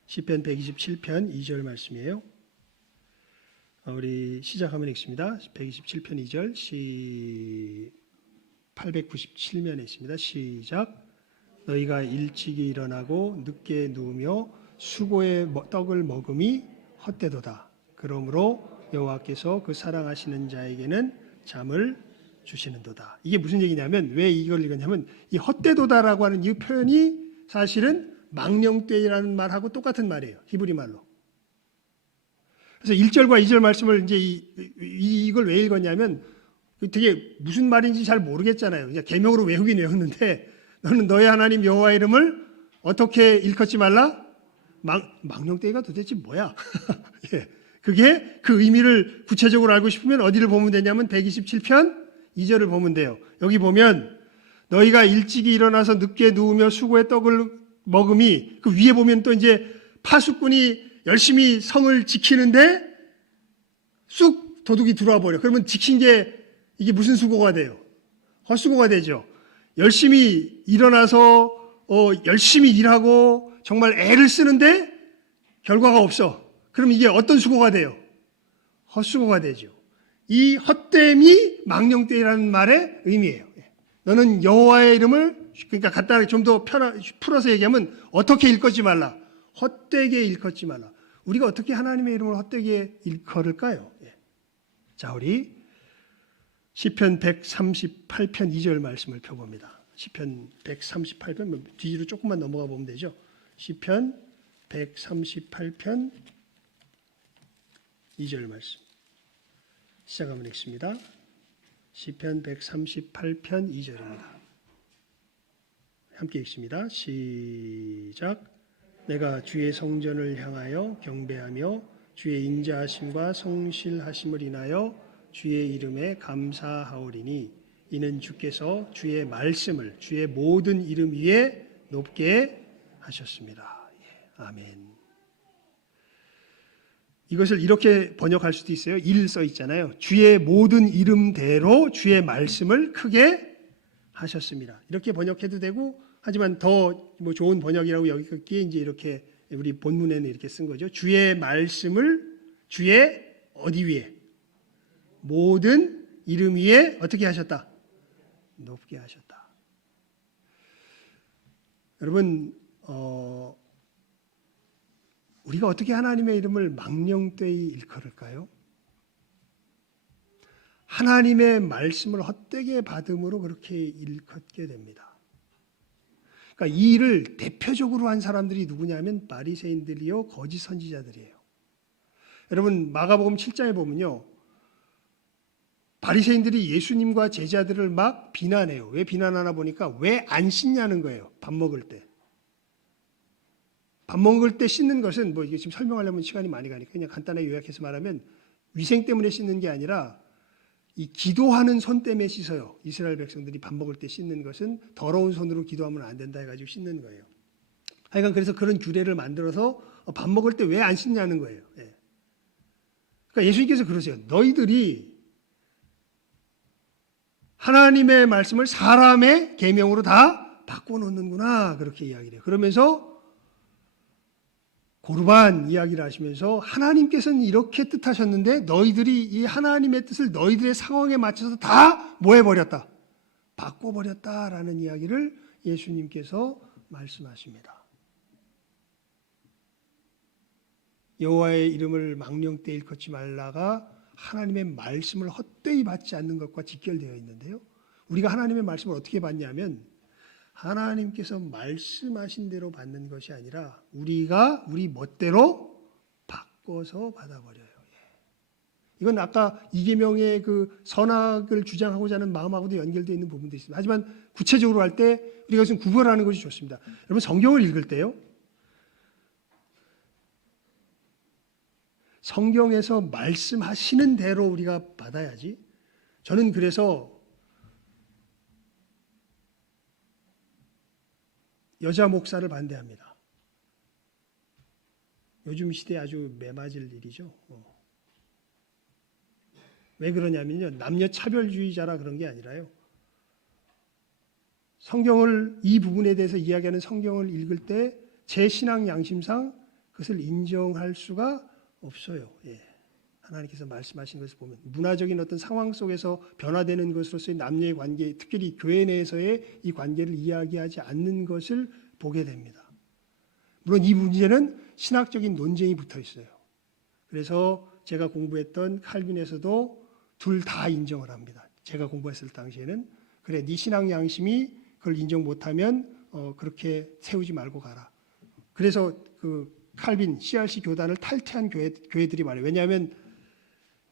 시편 127편 2절 말씀이에요. 우리 시작 한번 읽습니다. 127편 2절 897면에 있습니다. 시작. 너희가 일찍이 일어나고 늦게 누우며 수고의 떡을 먹음이 헛되도다. 그러므로 여호와께서 그 사랑하시는 자에게는 잠을 주시는도다. 이게 무슨 얘기냐면, 왜 이걸 읽었냐면, 이 헛되도다라고 하는 이 표현이 사실은 망령되이라는 말하고 똑같은 말이에요. 히브리 말로. 그래서 1절과 2절 말씀을 이제 이걸 왜 읽었냐면, 되게 무슨 말인지 잘 모르겠잖아요. 그냥 계명으로 외우긴 외웠는데, 너는 너의 하나님 여호와의 이름을 어떻게 일컫지 말라? 망령되이가 도대체 뭐야? 예, 그게 그 의미를 구체적으로 알고 싶으면 어디를 보면 되냐면 127편 2절을 보면 돼요. 여기 보면 너희가 일찍이 일어나서 늦게 누우며 수고의 떡을 먹음이, 그 위에 보면 또 이제 파수꾼이 열심히 성을 지키는데 쑥 도둑이 들어와 버려. 그러면 지킨 게 이게 무슨 수고가 돼요? 헛수고가 되죠. 열심히 일어나서 열심히 일하고 정말 애를 쓰는데 결과가 없어. 그럼 이게 어떤 수고가 돼요? 헛수고가 되죠. 이 헛됨이 망령되이라는 말의 의미예요. 너는 여호와의 이름을, 그러니까 간단하게 좀 더 풀어서 얘기하면 어떻게 일컫지 말라? 헛되게 일컫지 말라. 우리가 어떻게 하나님의 이름을 헛되게 일컬을까요? 자, 우리 시편 138편 2절 말씀을 펴봅니다. 시편 138편 뒤로 조금만 넘어가 보면 되죠. 시편 138편 2절 말씀 시작하면 읽습니다. 시편 138편 2절입니다. 함께 읽습니다. 시작. 내가 주의 성전을 향하여 경배하며 주의 인자하심과 성실하심을 인하여 주의 이름에 감사하오리니 이는 주께서 주의 말씀을 주의 모든 이름 위에 높게 하셨습니다. 아멘. 이것을 이렇게 번역할 수도 있어요. 일 써 있잖아요. 주의 모든 이름대로 주의 말씀을 크게 하셨습니다. 이렇게 번역해도 되고, 하지만 더 좋은 번역이라고 여기에 이제 이렇게 우리 본문에는 이렇게 쓴 거죠. 주의 말씀을 주의 어디 위에? 모든 이름 위에 어떻게 하셨다? 높게 하셨다. 여러분, 우리가 어떻게 하나님의 이름을 망령되이 일컬을까요? 하나님의 말씀을 헛되게 받음으로 그렇게 일컫게 됩니다. 그러니까 이 일을 대표적으로 한 사람들이 누구냐면 바리새인들이요, 거짓 선지자들이에요. 여러분, 마가복음 7장에 보면요, 바리새인들이 예수님과 제자들을 막 비난해요. 왜 비난하나 보니까 왜 안 씻냐는 거예요. 밥 먹을 때. 밥 먹을 때 씻는 것은 이게 지금 설명하려면 시간이 많이 가니까 그냥 간단하게 요약해서 말하면 위생 때문에 씻는 게 아니라 이 기도하는 손 때문에 씻어요. 이스라엘 백성들이 밥 먹을 때 씻는 것은 더러운 손으로 기도하면 안 된다 해가지고 씻는 거예요. 하여간 그래서 그런 규례를 만들어서 밥 먹을 때 왜 안 씻냐는 거예요. 그러니까 예수님께서 그러세요. 너희들이 하나님의 말씀을 사람의 계명으로 다 바꿔놓는구나, 그렇게 이야기를 해요. 그러면서 고르반 이야기를 하시면서 하나님께서는 이렇게 뜻하셨는데 너희들이 이 하나님의 뜻을 너희들의 상황에 맞춰서 다 뭐 해버렸다? 바꿔버렸다라는 이야기를 예수님께서 말씀하십니다. 여호와의 이름을 망령되이 일컫지 말라가 하나님의 말씀을 헛되이 받지 않는 것과 직결되어 있는데요. 우리가 하나님의 말씀을 어떻게 받냐면 하나님께서 말씀하신 대로 받는 것이 아니라 우리가 우리 멋대로 바꿔서 받아버려요. 이건 아까 이계명의 그 선악을 주장하고자 하는 마음하고도 연결되어 있는 부분도 있습니다. 하지만 구체적으로 할 때 우리가 좀 구별하는 것이 좋습니다. 여러분, 성경을 읽을 때요, 성경에서 말씀하시는 대로 우리가 받아야지. 저는 그래서 여자 목사를 반대합니다. 요즘 시대에 아주 매맞을 일이죠. 왜 그러냐면요, 남녀 차별주의자라 그런 게 아니라요, 성경을 이 부분에 대해서 이야기하는 성경을 읽을 때 제 신앙 양심상 그것을 인정할 수가 없어요. 하나님께서 말씀하신 것을 보면 문화적인 어떤 상황 속에서 변화되는 것으로서의 남녀의 관계, 특별히 교회 내에서의 이 관계를 이야기하지 않는 것을 보게 됩니다. 물론 이 문제는 신학적인 논쟁이 붙어 있어요. 그래서 제가 공부했던 칼빈에서도 둘 다 인정을 합니다. 제가 공부했을 당시에는 그래, 네 신앙 양심이 그걸 인정 못하면 그렇게 세우지 말고 가라. 그래서 그 칼빈 CRC 교단을 탈퇴한 교회들이 많아요. 왜냐하면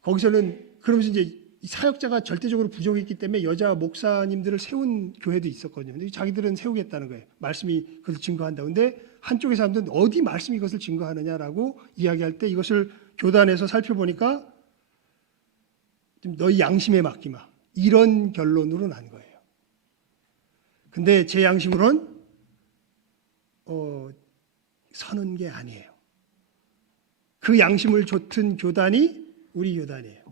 거기서는 그러면서 이제 사역자가 절대적으로 부족했기 때문에 여자 목사님들을 세운 교회도 있었거든요. 근데 자기들은 세우겠다는 거예요. 말씀이 그것을 증거한다. 근데 한쪽의 사람들은 어디 말씀이 이것을 증거하느냐라고 이야기할 때 이것을 교단에서 살펴보니까 좀 너희 양심에 맡기마, 이런 결론으로 난 거예요. 근데 제 양심으로는 서는 게 아니에요. 그 양심을 좇은 교단이 우리 교단이에요.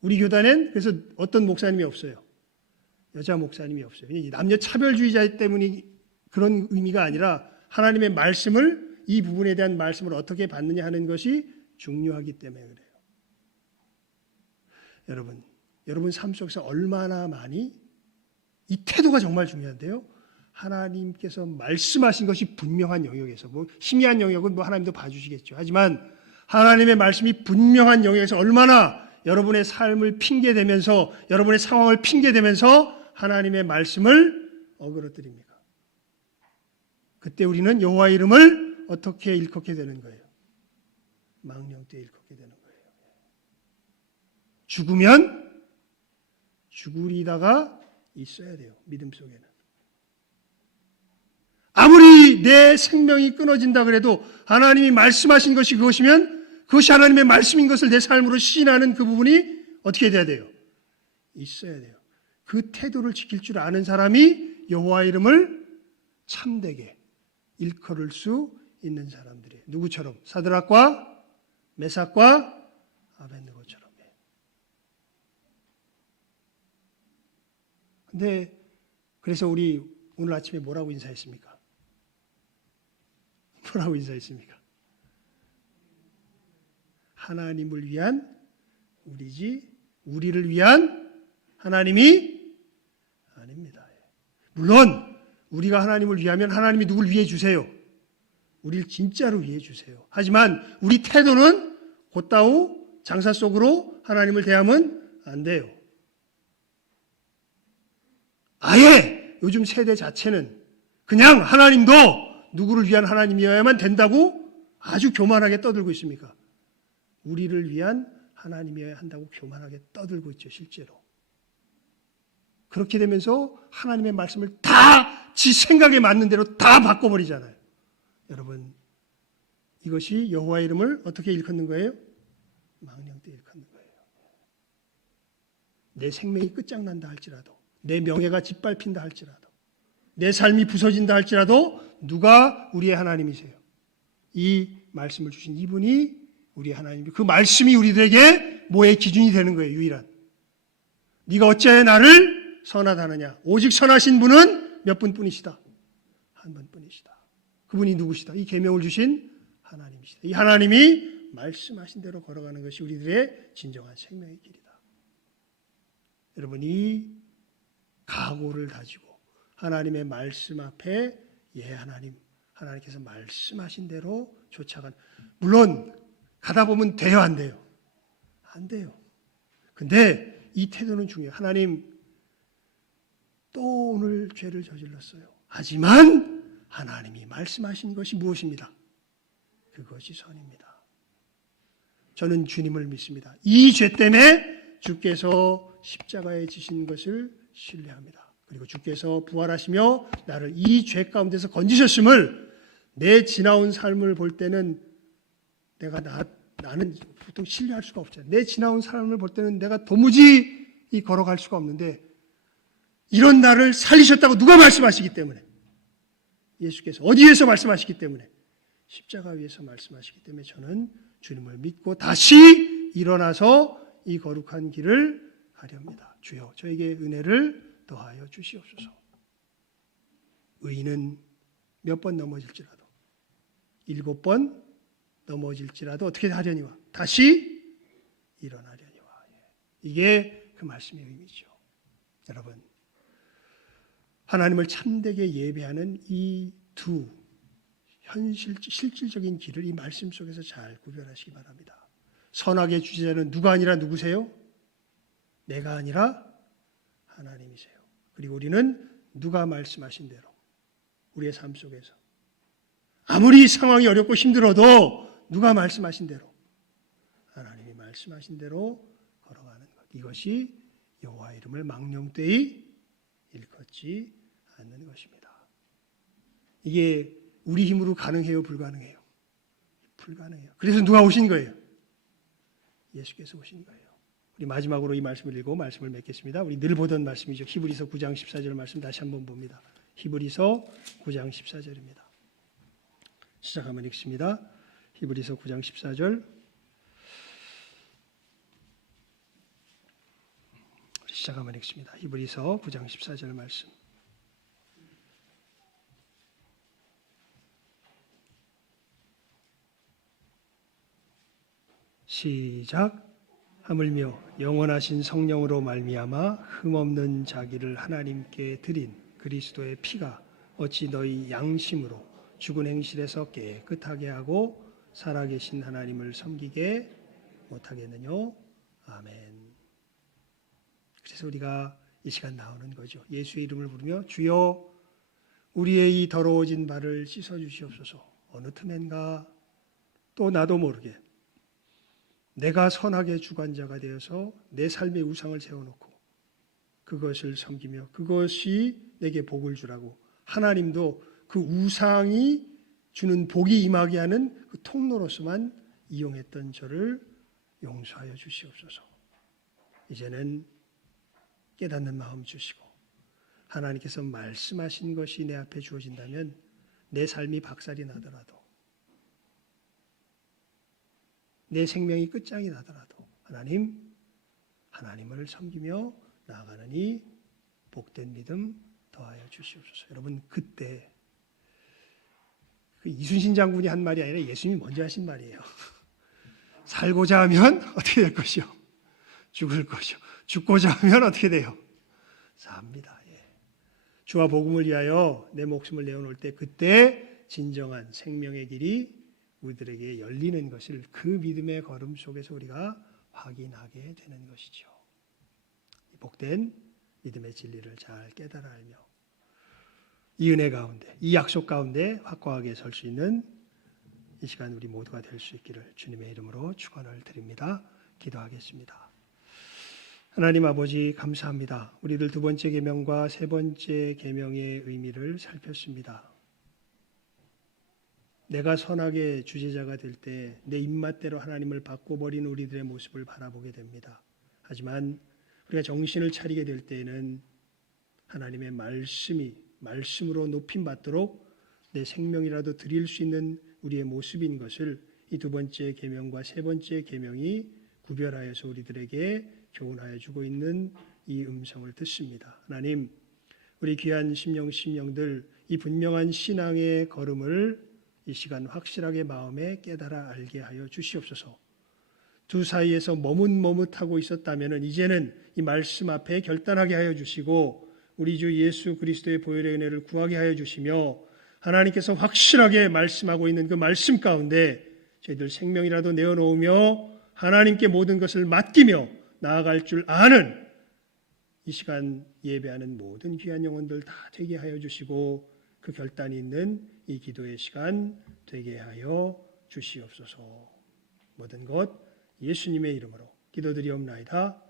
우리 교단엔 그래서 어떤 목사님이 없어요. 여자 목사님이 없어요. 남녀 차별주의자 때문에 그런 의미가 아니라 하나님의 말씀을, 이 부분에 대한 말씀을 어떻게 받느냐 하는 것이 중요하기 때문에 그래요. 여러분 삶 속에서 얼마나 많이 이 태도가 정말 중요한데요. 하나님께서 말씀하신 것이 분명한 영역에서, 뭐 희미한 영역은 뭐 하나님도 봐주시겠죠. 하지만 하나님의 말씀이 분명한 영역에서 얼마나 여러분의 삶을 핑계대면서, 여러분의 상황을 핑계대면서 하나님의 말씀을 어그러뜨립니까? 그때 우리는 여호와 이름을 어떻게 일컫게 되는 거예요? 망령되이 일컫게 되는 거예요. 죽으면 죽으리다가 있어야 돼요. 믿음 속에는. 아무리 내 생명이 끊어진다 그래도 하나님이 말씀하신 것이 그것이면 그것이 하나님의 말씀인 것을 내 삶으로 시인하는 그 부분이 어떻게 돼야 돼요? 있어야 돼요. 그 태도를 지킬 줄 아는 사람이 여호와 이름을 참되게 일컬을 수 있는 사람들이에요. 누구처럼? 사드락과 메삭과 아벳느고처럼. 근데 그래서 우리 오늘 아침에 뭐라고 인사했습니까? 뭐라고 인사했습니까? 하나님을 위한 우리지 우리를 위한 하나님이 아닙니다. 물론 우리가 하나님을 위하면 하나님이 누굴 위해 주세요? 우리를 진짜로 위해 주세요. 하지만 우리 태도는 곧다우 장사 속으로 하나님을 대하면 안 돼요. 아예 요즘 세대 자체는 그냥 하나님도 누구를 위한 하나님이어야만 된다고 아주 교만하게 떠들고 있습니까? 우리를 위한 하나님이어야 한다고 교만하게 떠들고 있죠, 실제로. 그렇게 되면서 하나님의 말씀을 다 지 생각에 맞는 대로 다 바꿔버리잖아요. 여러분, 이것이 여호와 이름을 어떻게 일컫는 거예요? 망령되이 일컫는 거예요. 내 생명이 끝장난다 할지라도, 내 명예가 짓밟힌다 할지라도, 내 삶이 부서진다 할지라도 누가 우리의 하나님이세요? 이 말씀을 주신 이분이 우리의 하나님이고 그 말씀이 우리들에게 뭐의 기준이 되는 거예요. 유일한. 네가 어찌하여 나를 선하다 하느냐. 오직 선하신 분은 몇 분뿐이시다. 한 분뿐이시다. 그분이 누구시다? 이 계명을 주신 하나님이시다. 이 하나님이 말씀하신 대로 걸어가는 것이 우리들의 진정한 생명의 길이다. 여러분, 이 각오를 가지고 하나님의 말씀 앞에 하나님께서 말씀하신 대로 쫓아간, 물론 가다 보면 돼요, 안 돼요? 안 돼요. 근데 이 태도는 중요해요. 하나님, 또 오늘 죄를 저질렀어요. 하지만 하나님이 말씀하신 것이 무엇입니다? 그것이 선입니다. 저는 주님을 믿습니다. 이 죄 때문에 주께서 십자가에 지신 것을 신뢰합니다. 그리고 주께서 부활하시며 나를 이 죄 가운데서 건지셨음을, 내 지나온 삶을 볼 때는 나는 보통 신뢰할 수가 없잖아요. 내 지나온 삶을 볼 때는 내가 도무지 걸어갈 수가 없는데, 이런 나를 살리셨다고 누가 말씀하시기 때문에, 예수께서 어디에서 말씀하시기 때문에, 십자가 위에서 말씀하시기 때문에 저는 주님을 믿고 다시 일어나서 이 거룩한 길을 가렵니다. 주여, 저에게 은혜를 더하여 주시옵소서. 의인은 몇 번 넘어질지라도, 7번 넘어질지라도 어떻게 하려니와? 다시 일어나려니와. 이게 그 말씀의 의미죠. 여러분, 하나님을 참되게 예배하는 이 두 실질적인 길을 이 말씀 속에서 잘 구별하시기 바랍니다. 선악의 주제자는 누가 아니라 누구세요? 내가 아니라 하나님이세요. 그리고 우리는 누가 말씀하신 대로, 우리의 삶 속에서 아무리 상황이 어렵고 힘들어도 누가 말씀하신 대로, 하나님이 말씀하신 대로 걸어가는 것, 이것이 여호와 이름을 망령되이 일컫지 않는 것입니다. 이게 우리 힘으로 가능해요, 불가능해요? 불가능해요. 그래서 누가 오신 거예요? 예수께서 오신 거예요. 우리 마지막으로 이 말씀을 읽고 말씀을 맺겠습니다. 우리 늘 보던 말씀이죠. 히브리서 9장 14절 말씀 다시 한번 봅니다. 히브리서 9장 14절입니다. 시작하면 읽습니다. 히브리서 9장 14절. 시작하면 읽습니다. 히브리서 9장 14절 말씀. 시작. 하물며 영원하신 성령으로 말미암아 흠없는 자기를 하나님께 드린 그리스도의 피가 어찌 너희 양심으로 죽은 행실에서 깨끗하게 하고 살아계신 하나님을 섬기게 못하겠느냐? 아멘. 그래서 우리가 이 시간 나오는 거죠. 예수의 이름을 부르며 주여 우리의 이 더러워진 발을 씻어주시옵소서. 어느 틈엔가 또 나도 모르게 내가 선하게 주관자가 되어서 내 삶의 우상을 세워놓고 그것을 섬기며 그것이 내게 복을 주라고 하나님도 그 우상이 주는 복이 임하게 하는 그 통로로서만 이용했던 저를 용서하여 주시옵소서. 이제는 깨닫는 마음 주시고 하나님께서 말씀하신 것이 내 앞에 주어진다면 내 삶이 박살이 나더라도 내 생명이 끝장이 나더라도 하나님을 섬기며 나아가느니 복된 믿음 더하여 주시옵소서. 여러분 그때 그 이순신 장군이 한 말이 아니라 예수님이 먼저 하신 말이에요. 살고자 하면 어떻게 될 것이요? 죽을 것이요. 죽고자 하면 어떻게 돼요? 삽니다. 예. 주와 복음을 위하여 내 목숨을 내어놓을 때 그때 진정한 생명의 길이 우리들에게 열리는 것을 그 믿음의 걸음 속에서 우리가 확인하게 되는 것이죠. 복된 믿음의 진리를 잘 깨달아 알며 이 은혜 가운데, 이 약속 가운데 확고하게 설 수 있는 이 시간 우리 모두가 될 수 있기를 주님의 이름으로 축원을 드립니다. 기도하겠습니다. 하나님 아버지 감사합니다. 우리들 두 번째 계명과 세 번째 계명의 의미를 살폈습니다. 내가 선하게 주제자가 될 때 내 입맛대로 하나님을 바꿔버리는 우리들의 모습을 바라보게 됩니다. 하지만 우리가 정신을 차리게 될 때에는 하나님의 말씀으로 높임받도록 내 생명이라도 드릴 수 있는 우리의 모습인 것을 이 두 번째 계명과 세 번째 계명이 구별하여서 우리들에게 교훈하여 주고 있는 이 음성을 듣습니다. 하나님, 우리 귀한 심령들 이 분명한 신앙의 걸음을 이 시간 확실하게 마음에 깨달아 알게 하여 주시옵소서. 두 사이에서 머뭇머뭇하고 있었다면 이제는 이 말씀 앞에 결단하게 하여 주시고 우리 주 예수 그리스도의 보혈의 은혜를 구하게 하여 주시며 하나님께서 확실하게 말씀하고 있는 그 말씀 가운데 저희들 생명이라도 내어놓으며 하나님께 모든 것을 맡기며 나아갈 줄 아는 이 시간 예배하는 모든 귀한 영혼들 다 되게 하여 주시고 그 결단이 있는 이 기도의 시간 되게 하여 주시옵소서. 모든 것 예수님의 이름으로 기도드리옵나이다.